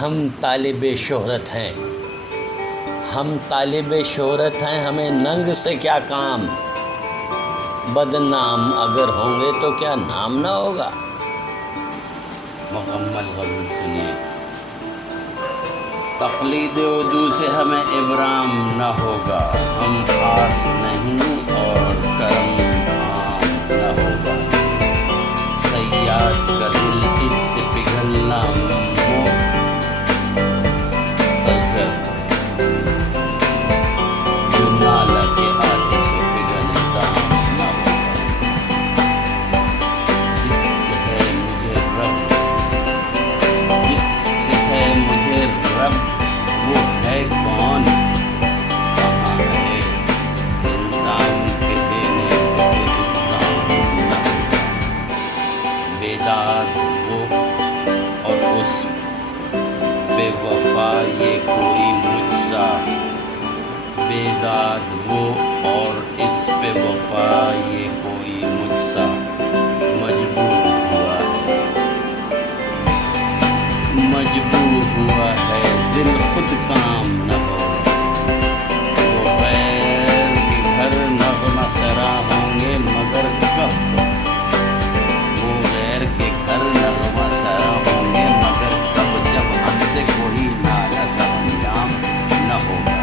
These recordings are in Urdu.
ہم طالب شہرت ہیں، ہم طالب شہرت ہیں، ہمیں ننگ سے کیا کام، بدنام اگر ہوں گے تو کیا نام نہ ہوگا۔ مکمل غزل سنیے۔ تقلید اردو سے ہمیں ابرام نہ ہوگا، ہم خاص نہیں اور کرم عام نہ ہوگا، صیاد کا دل اس سے پگھلنا منتظر، جو نالا کے آتش فگن دام نہ ہوگا، جس سے ہے مجھے رب وہ ہے کون، کہاں ہے الزام کے دینے سے کہ الزام نہ ہوگا، بیداد وہ اور اس بے وفا یہ کوئی مجھ سا، بیداد وہ اور اس پہ وفا یہ کوئی مجھ سا، مجبور ہوا ہے دل خود کام نہ ہو، وہ غیر کے گھر نغمہ سرا ہوں گے مگر کب، وہ غیر کے گھر نغمہ سرا ہوں گے مگر کب، جب ہم سے کوئی نالا سرانجام نہ ہوگا،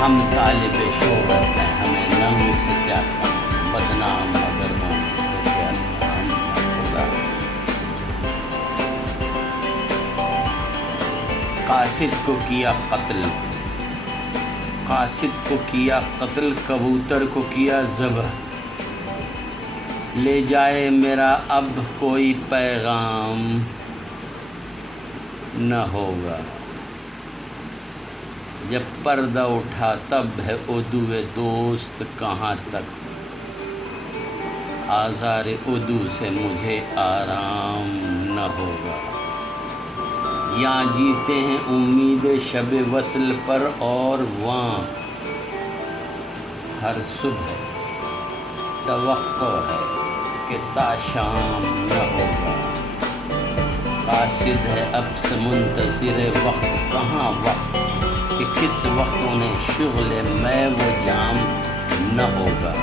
ہم طالب شہرت ہیں، ہمیں ننگ سے کیا کام، بدنام اگر ہوں گے تو کیا نام نہ ہوگا۔ قاصد کو کیا قتل، کبوتر کو کیا ذبح، لے جائے میرا اب کوئی پیغام نہ ہوگا، جب پردہ اٹھا تب ہے عدو دوست کہاں تک، آزار عدو سے مجھے آرام نہ ہوگا، یہاں جیتے ہیں امید شب وصل پر اور وہاں ہر صبح توقع ہے کہ تا شام نہ ہوگا، قاصد ہے اب سے منتظر وقت، کہاں وقت کہ کس وقت انہیں شغل میں وہ جام نہ ہوگا،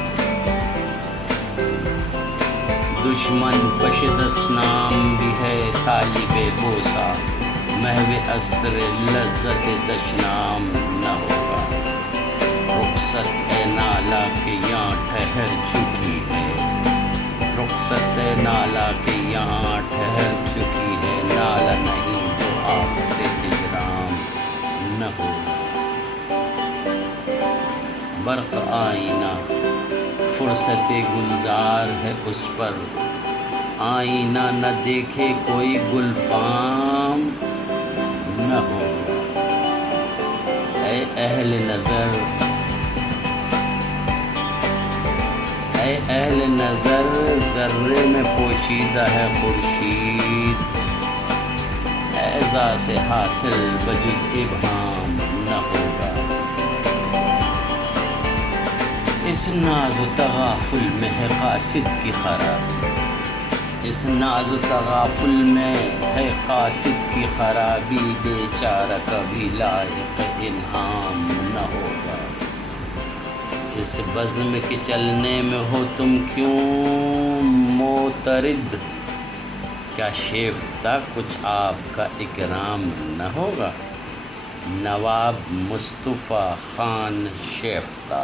دشمن پشدس نام بھی ہے طالب بوسہ، محو عصر لذت دشنام نہ ہوگا، رخصت اے نالا کے یہاں ٹھہر چکی ہے، رخصت اے نالا کے یہاں ٹھہر چکی ہے، نالا نہیں جو آفت اجرام نہ ہوگا، برق آئینہ فرصت گلزار ہے اس پر، آئینہ نہ دیکھے کوئی گلفام نہ ہوگا، اے اہل نظر ذرے میں پوشیدہ ہے خورشید، اعزا سے حاصل بجز ابہام نہ ہوگا، اس ناز و تغافل میں ہے قاصد کی خرابی، اس ناز و تغافل میں ہے قاصد کی خرابی، بیچارہ کبھی لائق انعام نہ ہوگا، اس بزم کے چلنے میں ہو تم کیوں معترض، کیا شیفتہ کچھ آپ کا اکرام نہ ہوگا، نواب مصطفیٰ خان شیفتہ۔